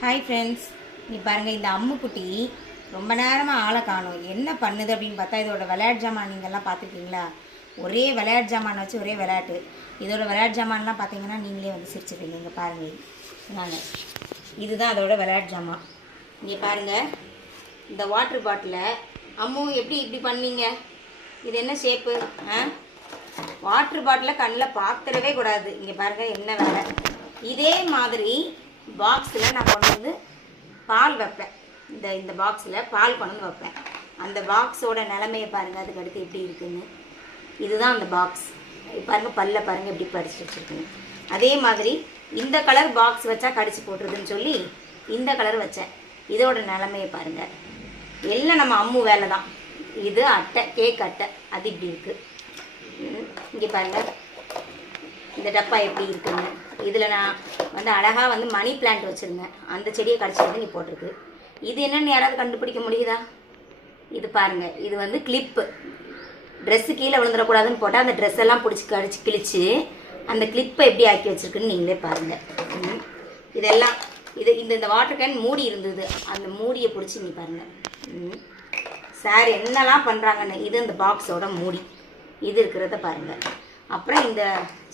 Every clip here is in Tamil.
ஹாய் ஃப்ரெண்ட்ஸ், நீ பாருங்கள், இந்த அம்முக்குட்டி ரொம்ப நேரமாக ஆளை காணும். என்ன பண்ணுது அப்படின்னு பார்த்தா, இதோட விளையாட்டு ஜாமான் நீங்கள்லாம் பார்த்துருக்கீங்களா? ஒரே விளையாட்டு ஜாமான் வச்சு ஒரே விளையாட்டு. இதோட விளையாட்டு ஜாமான்லாம் பார்த்தீங்கன்னா நீங்களே வந்து சிரிச்சுப்பீங்க. இங்கே பாருங்கள், நாங்கள் இதுதான் அதோட விளையாட்டு ஜாமான். இங்கே பாருங்கள், இந்த வாட்ரு பாட்டிலை அம்மு எப்படி இப்படி பண்ணீங்க? இது என்ன ஷேப்பு? வாட்ரு பாட்டிலை கண்ணில் பார்த்துடவே கூடாது. இங்கே பாருங்கள் என்ன வேலை. இதே மாதிரி பாக்ஸில் நான் கொண்டு வந்து பால் வைப்பேன். இந்த பாக்ஸில் பால் கொண்டு வந்து வைப்பேன். அந்த பாக்ஸோட நிலமையை பாருங்கள், அதுக்கு அடுத்து எப்படி இருக்குன்னு. இதுதான் அந்த பாக்ஸ். பாருங்கள், பல்ல பாருங்கள் எப்படி படிச்சு வச்சுருக்குங்க. அதே மாதிரி இந்த கலர் பாக்ஸ் வச்சா கடிச்சு போட்டுருதுன்னு சொல்லி இந்த கலர் வச்சேன். இதோட நிலமையை பாருங்கள். எல்லாம் நம்ம அம்மு வேலை தான். இது அட்டை, கேக் அட்டை, அது இப்படி இருக்குது. இங்கே பாருங்கள் இந்த டப்பா எப்படி இருக்குன்னு. இதில் நான் வந்து அழகாக வந்து மணி பிளான்ட் வச்சுருந்தேன். அந்த செடியை கடிச்சு வந்து நீ போட்டிருக்கு. இது என்னென்னு யாராவது கண்டுபிடிக்க முடியுதா? இது பாருங்கள், இது வந்து கிளிப்பு. ட்ரெஸ்ஸு கீழே விழுந்துடக்கூடாதுன்னு போட்டால் அந்த ட்ரெஸ் எல்லாம் பிடிச்சி கடிச்சு கிழிச்சு அந்த கிளிப்பை எப்படி ஆக்கி வச்சுருக்குன்னு நீங்களே பாருங்கள். இதெல்லாம் இந்த வாட்டர் கேன் மூடி இருந்தது, அந்த மூடியை பிடிச்சி நீ பாருங்கள். சார் என்னெல்லாம் பண்ணுறாங்கன்னு. இது இந்த பாக்ஸோட மூடி. இது இருக்கிறத பாருங்கள். அப்புறம் இந்த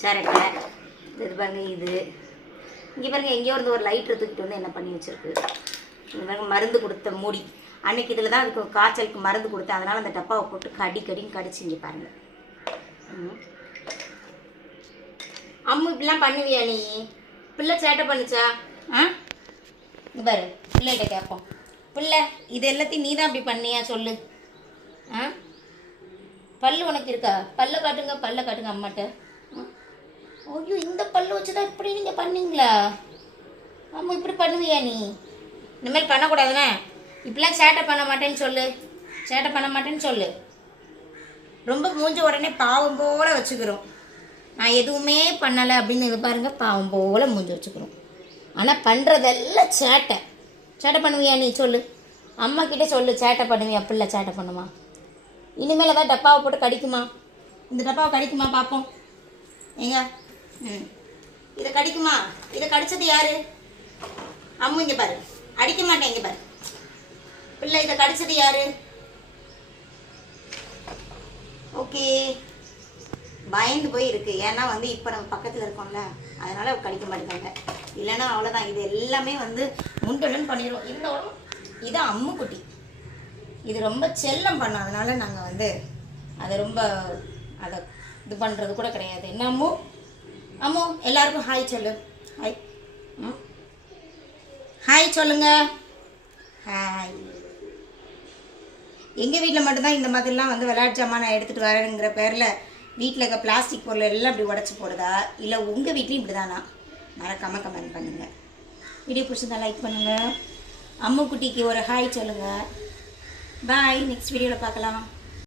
சரக்கை இது பாருங்கள். இது இங்கே பாருங்கள், எங்கேயோ இருந்து ஒரு லைட்டர் தூக்கிட்டு வந்து என்ன பண்ணி வச்சுருக்கு. இந்த பாருங்கள், மருந்து கொடுத்த மூடி. அன்றைக்கி இதில் தான் அதுக்கு காய்ச்சலுக்கு மருந்து கொடுத்தேன். அதனால் அந்த டப்பாவை போட்டு கடின்னு கடிச்சு. இங்கே பாருங்கள். அம்மு இப்படிலாம் பண்ணுவியா நீ? பிள்ளை சேட்டை பண்ணுச்சா? இங்கே பாரு, பிள்ளைகிட்ட கேட்போம். பிள்ளை இது எல்லாத்தையும் நீ தான் அப்படி பண்ணியா சொல்லு. பல்லு உனக்கு இருக்கா? பல்ல காட்டுங்க அம்மாட்ட. ஐயோ, இந்த பல்லு வச்சுதான் இப்படி நீங்கள் பண்ணீங்களா? ஆமாம், இப்படி பண்ணுவியா நீ? இனிமேல் பண்ணக்கூடாதுண்ணே. இப்படிலாம் சேட்டை பண்ண மாட்டேன்னு சொல்லு. ரொம்ப மூஞ்ச உடனே பாவம் போல் வச்சுக்கிறோம். நான் எதுவுமே பண்ணலை அப்படின்னு இது பாருங்கள், பாவம் போல் மூஞ்சி வச்சுக்கிறோம். ஆனால் பண்ணுறதெல்லாம் சேட்டை பண்ணுவியா நீ? சொல்லு, அம்மா கிட்டே சொல்லு. சேட்டை பண்ணுவியா? பிள்ளை சேட்டை பண்ணுமா? இனிமேல் ஏதாவது டப்பாவை போட்டு கடிக்குமா? இந்த டப்பாவை கடிக்குமா பார்ப்போம். ஏங்க, இதை கடிக்குமா? இதை கடிச்சது யாரு? அம்மு. இங்கே பாரு, அடிக்க மாட்டேன். இங்கே பாரு பிள்ளை, இதை கடிச்சது யாரு? ஓகே, பயந்து போய் இருக்கு. ஏன்னா வந்து இப்போ நம்ம பக்கத்தில் இருக்கோம்ல, அதனால கடிக்க மாட்டேங்காங்க. இல்லைன்னா அவ்வளோதான். இது எல்லாமே வந்து முண்டுன்னு பண்ணிடுவோம். இது அம்முக்குட்டி. இது ரொம்ப செல்லம் பண்ண, அதனால நாங்கள் வந்து அதை ரொம்ப இது பண்ணுறது கூட கிடையாது. என்ன அம்மு எல்லாருக்கும் ஹாய் சொல்லு. ஹாய் சொல்லுங்க. ஹாய். எங்கள் வீட்டில் மட்டும்தான் இந்த மாதிரிலாம் வந்து விளையாட்டு ஜாமான் நான் எடுத்துகிட்டு வரேங்கிற பேரில் வீட்டில் இருக்க பிளாஸ்டிக் பொருள் எல்லாம் இப்படி உடச்சி போடுதா, இல்லை உங்கள் வீட்லேயும் இப்படி தானா? மறக்காமல் கமெண்ட் பண்ணுங்கள். வீடியோ பிடிச்சிருந்தா லைக் பண்ணுங்கள். அம்முக்குட்டிக்கு ஒரு ஹாய் சொல்லுங்கள். பாய். நெக்ஸ்ட் வீடியோவில் பார்க்கலாம்.